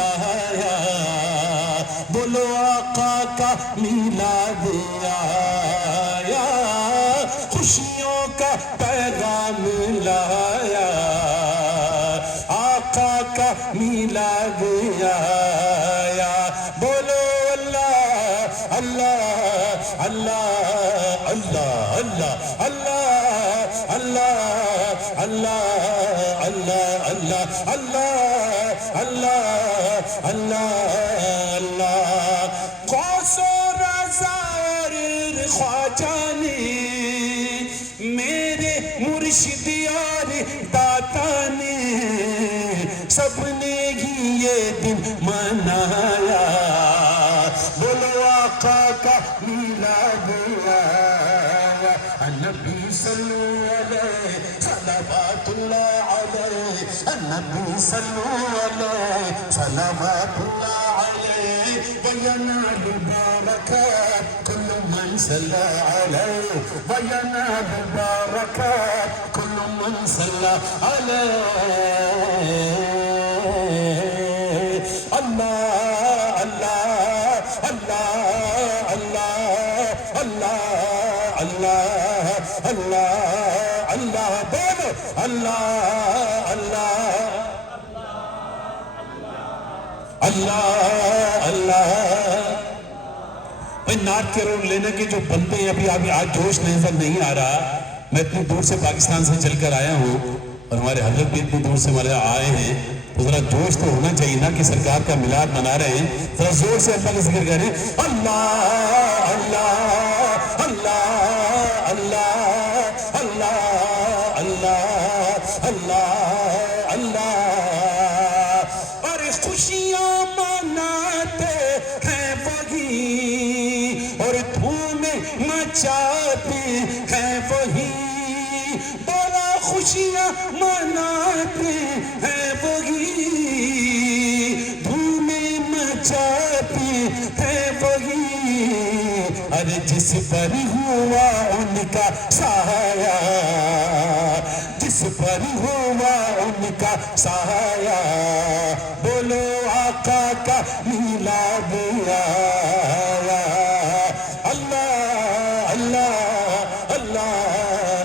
لایا بولو آقا کا میلاد آیا خوشیوں کا پیغام لایا آقا کا میلاد آیا بولو اللہ اللہ اللہ اللہ اللہ اللہ اللہ اللہ اللہ اللہ اللہ اللہ اللہ اللہ غوث و رضا اور خواجہ نے میرے مرشد اور داتا نے سب نے ہی یہ دن منایا بولو آقا کا میلاد آیا النبی صلو علیہ صلوات اللہ علیہ النبی صلو علیہ صلوات اللہ علیہ وینال البرکات کل من صلی علیہ وینال البرکات کل من صلی علیہ اللہ اللہ اللہ اللہ اللہ اللہ اللہ اللہ بولو اللہ اللہ اللہ اللہ نعت کے روڈ لینے کے جو بندے ہیں ابھی آج جوش نظر نہیں آ رہا میں اتنی دور سے پاکستان سے چل کر آیا ہوں اور ہمارے حضرت بھی اتنی دور سے ہمارے آئے ہیں تو ذرا جوش تو ہونا چاہیے نا کہ سرکار کا میلاد منا رہے ہیں ذرا زور سے اللہ کا ذکر کریں اللہ اللہ اللہ اللہ اللہ اللہ اللہ اللہ اور خوشیاں مناتے ہیں وہی اور دھومیں مچاتے ہیں وہی بڑا خوشیاں مناتے ہیں وہی دھومیں مچاتے ہیں وہی ارے جس پر ہوا ان کا سایہ جس پر ہوا ان کا سایہ بولو آقا کا میلاد آیا اللہ اللہ اللہ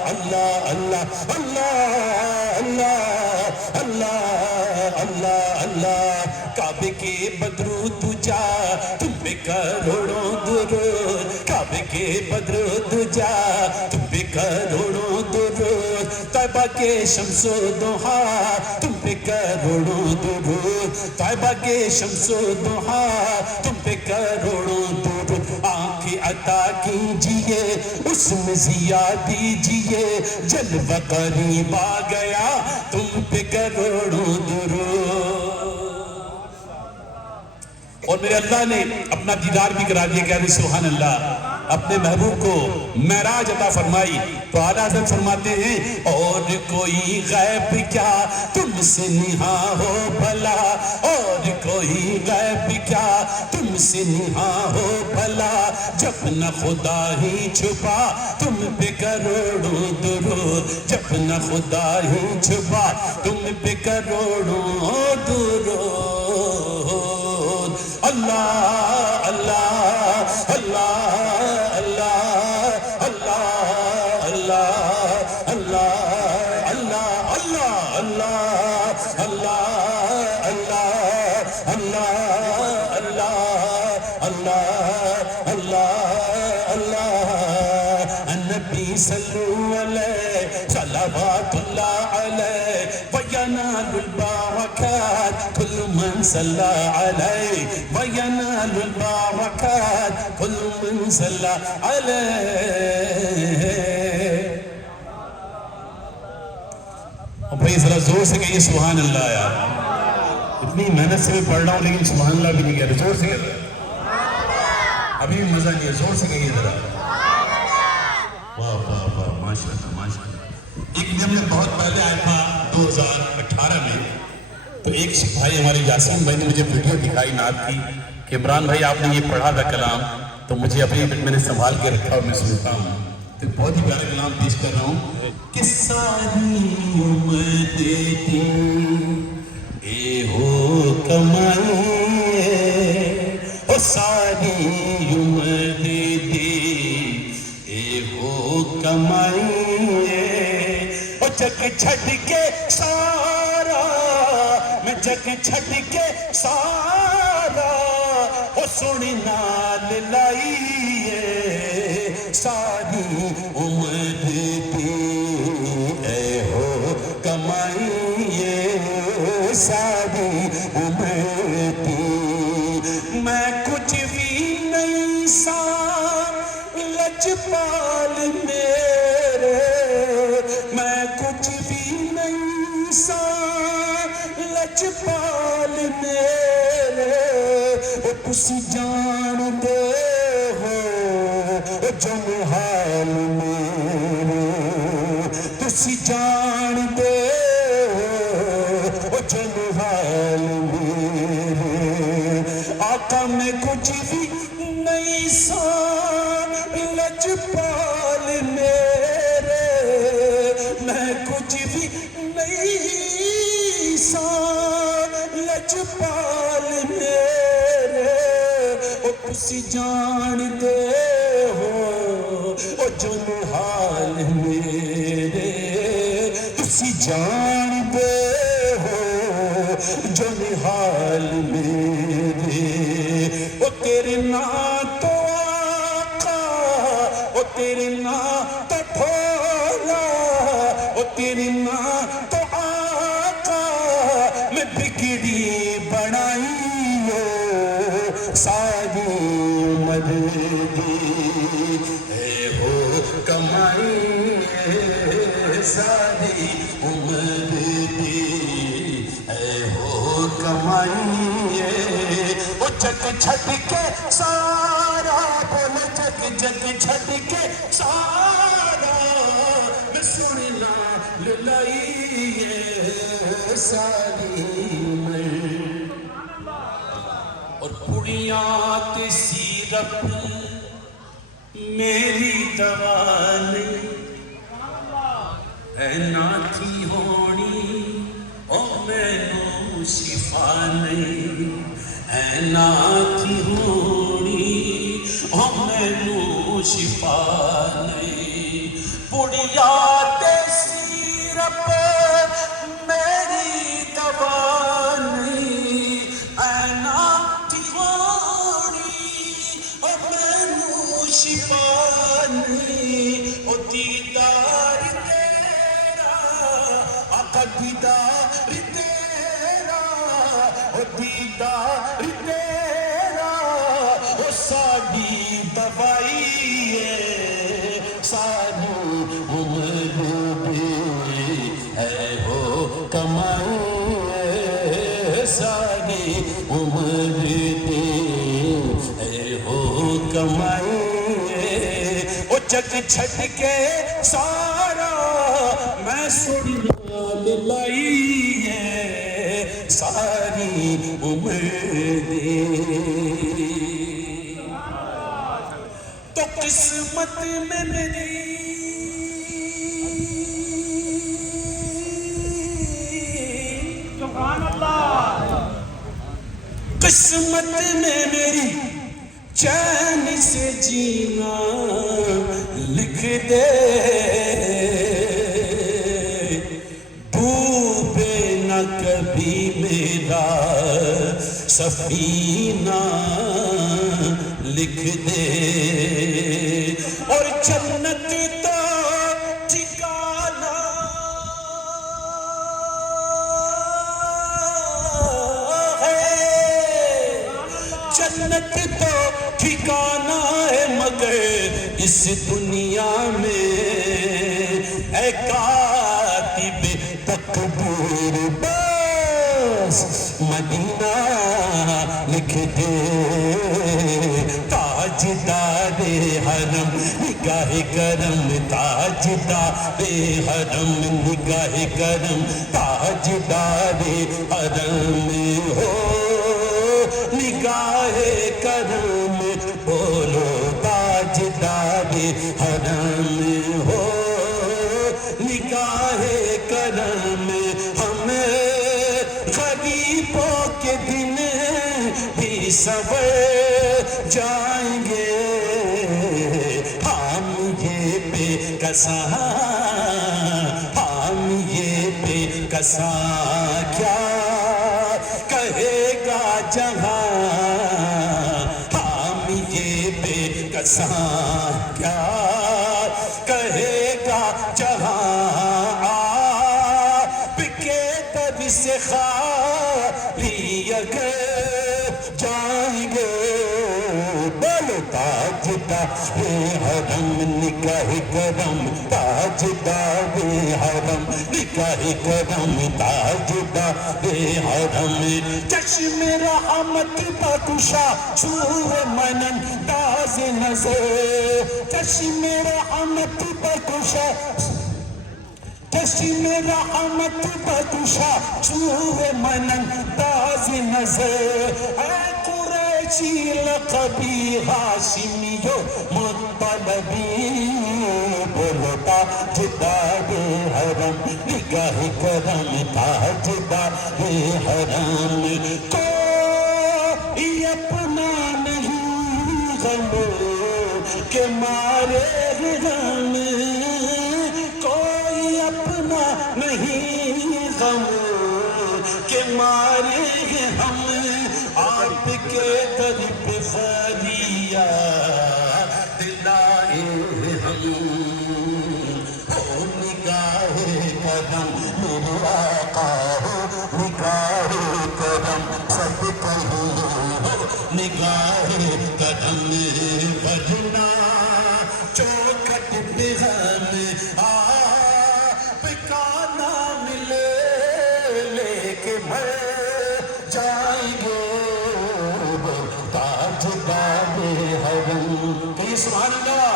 اللہ اللہ اللہ اللہ اللہ اللہ کعبے کے بدرو تجا تم پہ کروڑوں درود کعبے کے بدرو تجا تم پہ کروڑوں درود طیبہ کے شمس و ضحا تم پہ کروڑوں درود طیبہ کے شمس و ضحا تم پہ کروڑوں درود آنکھ عطا کیجئے اس میں ضیا دیجئے جلوہ قریب آ گیا تم پہ کروڑوں درود اور میرے اللہ نے اپنا دیدار بھی کرا دیا کہہ رہے سبحان اللہ اپنے محبوب کو معراج عطا فرمائی تو اعلیٰ حضرت فرماتے ہیں اور کوئی غیب کیا تم سے نہاں ہو بھلا اور کوئی غیب کیا تم سے نہاں ہو بھلا جب نہ خدا ہی چھپا تم پہ کروڑوں درود جب نہ خدا ہی چھپا تم پہ کروڑوں درود اللہ اللہ اللہ اللہ اللہ اللہ اللہ اللہ اللہ اللہ اللہ اللہ اللہ اللہ اللہ اللہ النبی صلو علیہ صلوات اللہ علیہ وینال البرکات کل من صلی علیہ وینال البرکات کل من صلی علیہ اور بھئی ذرا زور سے کہیے سبحان اللہ یار اتنی محنت سے میں پڑھ رہا ہوں لیکن سبحان اللہ بھی نہیں کہہ رہے زور سے کہہ رہے ابھی بھی مزہ نہیں ہے زور سے کہیے ذرا واہ واہ واہ ماشاءاللہ ماشاءاللہ ایک دن میں بہت پہلے آیا تھا 2018 میں تو ایک بھائی ہمارے یاسین بھائی نے مجھے ویڈیو دکھائی نعت کی کہ عمران بھائی آپ نے یہ پڑھا تھا کلام تو مجھے اپنی میں نے سنبھال کے رکھا اور میں سنتا ہوں تو بہت ہی پیارا کلام پیش کر رہا ہوں کہ ساری عمر دیتی اے ہو کمائی چھڈ کے سارا میں جگ چھڈ کے سارا او سونی نال لائیے ساری عمر دی اے ہو کمائیے ساری عمر دی میں کچھ بھی نہیں سا لجپال میرے میں کچھ بھی نہیں سا لجپال میرے او تسی جان دے ہو جو حال میرے تسی جان دے ہو جو حال میرے آقا میں کچھ بھی نہیں سا لجپال میرے میں کچھ بھی نہیں سا لجپال میرے او تسی جان دے ہو او جن حال میرے تسی جان دے ہو جن حال میرے او تیرے نام تو آقا او تیرے نام تو بھولا او تیرے نام تو آقا میں بگڑی بنائی ہو ساری عمر دی اے ہو کمائی ساری عمر دی اے ہو کمائی او جگ چھڈ کے سارا بولے جگ جگ چھڈ کے سارا میں سونی نال لائیے ساری عمر اور پڑیاں تے سیرپ میری دوا نہیں اے نہ تھی ہونی او مینوں شفا نہیں اے نہ تھی ہونی او مینوں شفا نہیں پڑیا تے سیرپ میری دوا نہیں اے نہ تھی ہونی او مینوں شفا نہیں او دیدار تیرا آقا دیدار تیرا او دیدار تیرا او ساری دوائی ہے ساری عمر دی اے ہو کمائی ہے ساری عمر دی اے ہو کمائی او جگ چھڈ کے سارا میں سن نال لائی ہے ساری عمر دی تو قسمت میں میری سبحان اللہ قسمت میں میری چین سے جینا لکھ دے ڈوبے نہ کبھی میرا سفینہ لکھ دے اور جنت تو ٹھکانہ جنت تو ٹھکانہ ہے مگر اس دنیا میں اے کاتب تکبیر بس مدینہ لکھ دے تاجدار حرم نگاہ کرم تاجدار حرم نگاہ کرم تاجدار حرم ہو نگاہ کرم بولو تاجدار حرم ہو نگاہ کرم ہمیں غریبوں کے دن بھی سبر جائیں گے ہم یہ بے کساں ہم یہ بے کساں کیا کہے گا جہاں، حامی یہ بے کساں کیا کہے گا جہاں، آپ کے در سے خالی اگر جائیں گے، بولو تاجدار حرم نگاہ کرم، تاجدار حرم نگاہ کرم، تاجدار حرم، چشم رحمت بخشا چھوئے منن تاز نظر، چشم رحمت بخشا، چشم رحمت بخشا چھوئے منن تاز نظر، اے قریشی لقبی ہاشمی و مطلبی، بولو تاجدار حرم نگاہ کرم، تاجدار حرم، کوئی اپنا نہیں غم کے مارے غم، کوئی اپنا نہیں غم کے مارے ہم، آپ کے در پہ فریاد لائے ہم، ہو نگاہ کرم میرے آقا، ہو نگاہ کرم سب کہیں، ہو نگاہ کرم، بجنا چوکھٹ پہ ہم آپ کا نام لے کے مر جائیں گے، تاجدار حرم، کہیے سبحان اللہ۔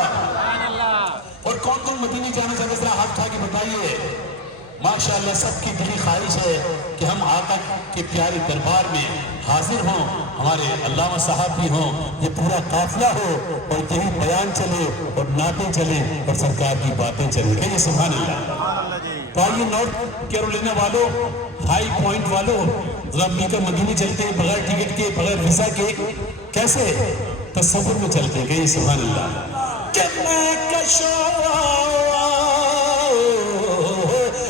اور کون کون مدینے جانا چاہتے ذرا ہاتھ اٹھا کے بتائیے۔ ماشاءاللہ سب کی دلی خواہش ہے کہ ہم آقا کے پیارے دربار میں حاضر ہوں، ہمارے علامہ صاحب بھی ہوں، یہ پورا قافلہ ہو اور یہی بیان چلے اور نعتیں چلیں اور سرکار کی باتیں چلیں، کہیے سبحان اللہ۔ تو آئیے نارتھ کیرولینا والوں، ہائی پوائنٹ والوں، ذرا مل کر مدینے چلتے ہیں بغیر ٹکٹ کے، بغیر ویزا کے، کیسے تصور میں چلتے ہیں، کہیے سبحان اللہ۔ کہ میں کشا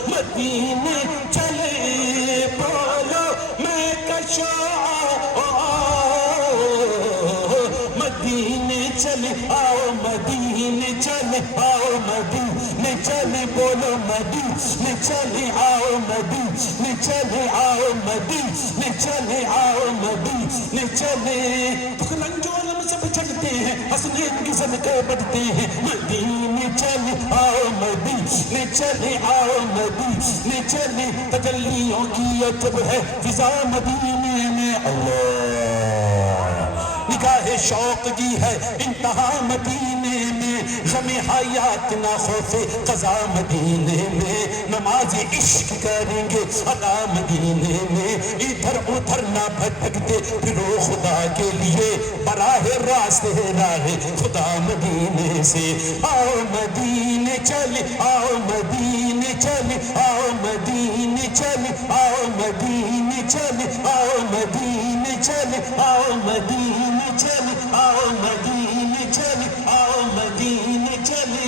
مدینے چلے، بولو میں کشا مدینے چلے، آؤ مدینے چلے، آؤ مدینے چلے، بولو مدینے چلے، آؤ مدینے چلے، آؤ مدینے چلے، آؤ مدینے چلے، رنجو علم سب چلتے ہیں، حسنین کی صدقے بڑھتے ہیں، مدینے چلے، آؤ مدینے چلے، آؤ مدینے چلے، تجلیوں کی عجب ہے فضا مدینے میں، اللہ نگاہ شوق کی ہے انتہا مدینے میں، غم حیات نہ خوف قضا مدینے میں، نماز عشق کریں گے ادا مدینے میں، ادھر ادھر نہ بھٹکتے پھرو خدا کے لیے، براہ راست ہے راہ خدا مدینے سے، آؤ مدینے چلے، آؤ مدینے چلے، آؤ مدینے چلے، آؤ مدینے چلے، آؤ مدینے چلے، آؤ مدینے چلے، آؤ مدینے چلے، آؤ مدینے چلے،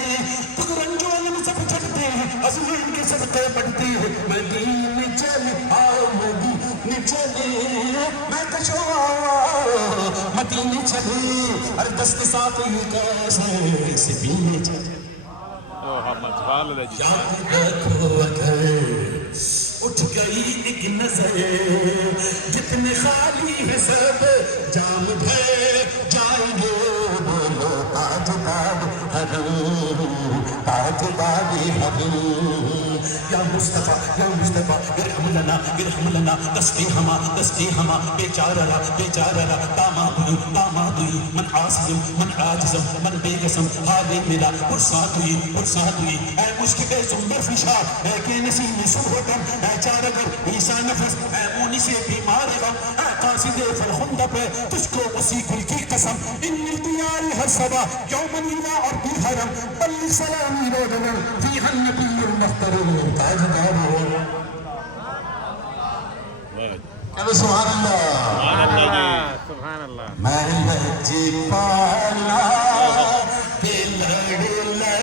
رنجو علم سب چڑھتے ہیں، حسنین کے صدقے بڑھتے ہیں، مدینے چلے، آؤ مدینے چلے، میں کشوا مدینے چلے، ہر دست ساتھ یہ کیسے سے پینے چلے، یاد رکھو اگر اٹھ گئی ایک نظر، جتنے خالی ہے سب جام بھر جائیں گے، بولو تاجدار حرم، تاجدار حرم، یا مصطفیٰ یا مصطفیٰ ارحم لنا ارحم لنا، دستی ہما بیچارہ بیچارہ، دامادوئی دامادوئی، من عاصم من عاجزم من بے قسم، حال میرا پرسادوئی، اے مشکل زمبر فشا، اے کہ نسیم سوہتم، اے چارگر عیسیٰ نفس، اے مونی سے بیمار غم، اے قاصد فالخندب، تجھ کو اسی گل کی قسم، ان الدیار ہر صبا یومن الہ اور بالحرم، بلغ سلامی رودنا فیہا النبی المحترم، تاجدار کہو سبحان اللہ، سبحان اللہ، میں لہجے پا